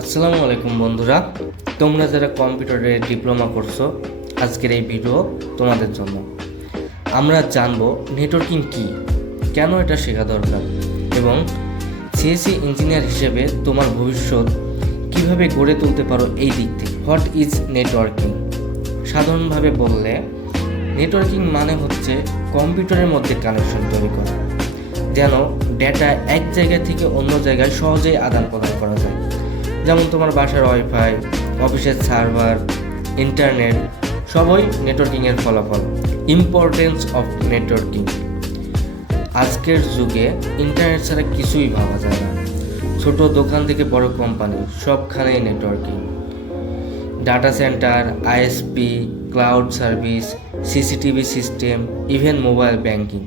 আসসালামু আলাইকুম বন্ধুরা, তোমরা যারা কম্পিউটারে ডিপ্লোমা করছো, আজকের এই ভিডিও তোমাদের জন্য। আমরা জানবো নেটওয়ার্কিং কী, কেন এটা শেখা দরকার এবং সিএসসি ইঞ্জিনিয়ার হিসেবে তোমার ভবিষ্যৎ কিভাবে গড়ে তুলতে পারো এই দিক থেকে। What is networking? সাধারণভাবে বললে নেটওয়ার্কিং মানে হচ্ছে কম্পিউটারের মধ্যে কানেকশন তৈরি করা, যেন ডেটা এক জায়গা থেকে অন্য জায়গায় সহজেই আদান প্রদান করা যায়। যেমন তোমার বাসার ওয়াইফাই, অফিসের সার্ভার, ইন্টারনেট সবই নেটওয়ার্কিংয়ের ফলাফল। Importance of networking. আজকের যুগে ইন্টারনেট ছাড়া কিছুই ভাবা যায় না। ছোট দোকান থেকে বড় কোম্পানি সবখানেই networking. Data centre, ISP, cloud service, CCTV system, even mobile banking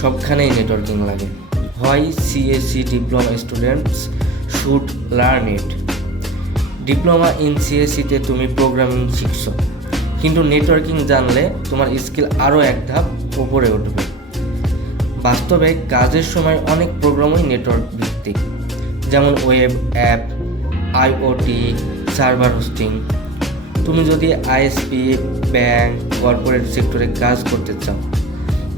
সবখানেই নেটওয়ার্কিং লাগে। হয় CSC diploma students should learn it. Diploma in সিএসসিতে তুমি প্রোগ্রামিং শিখছো, কিন্তু নেটওয়ার্কিং জানলে তোমার স্কিল আরও এক ধাপ উপরে উঠবে। বাস্তবে কাজের সময় অনেক প্রোগ্রামই নেটওয়ার্ক ভিত্তিক, যেমন web app, IoT, server hosting. তুমি যদি আইএসপি, ব্যাংক, কর্পোরেট সেক্টরে কাজ করতে চাও,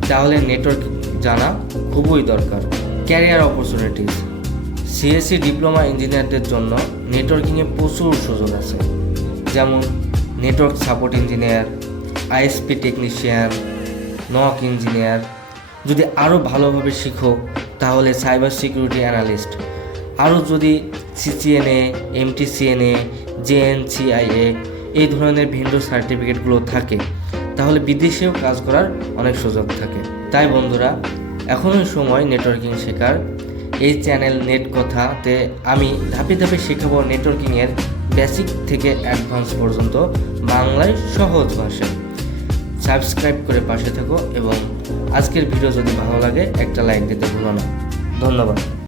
তাহলে নেটওয়ার্ক জানা খুবই দরকার। Career opportunities. সিএসসি ডিপ্লোমা ইঞ্জিনিয়ারদের জন্য নেটওয়ার্কিংয়ে প্রচুর সুযোগ আছে, যেমন network support engineer, ISP technician, knock engineer. যদি আরও ভালোভাবে শিখো তাহলে সাইবার সিকিউরিটি অ্যানালিস্ট। আরও যদি সিসিএনএ, এমটিসিএনএ, জেএনসিআইএ এই ধরনের ভেন্ডর সার্টিফিকেটগুলো থাকে, তাহলে বিদেশেও কাজ করার অনেক সুযোগ থাকে। তাই বন্ধুরা, এখনই সময় নেটওয়ার্কিং শেখার। এই চ্যানেল নেট কথাতে আমি ধাপে ধাপে শেখাবো নেটওয়ার্কিংয়ের বেসিক থেকে অ্যাডভান্স পর্যন্ত বাংলায় সহজ ভাষায়। সাবস্ক্রাইব করে পাশে থাকো এবং আজকের ভিডিও যদি ভালো লাগে একটা লাইক দিতে ভুলো না। ধন্যবাদ।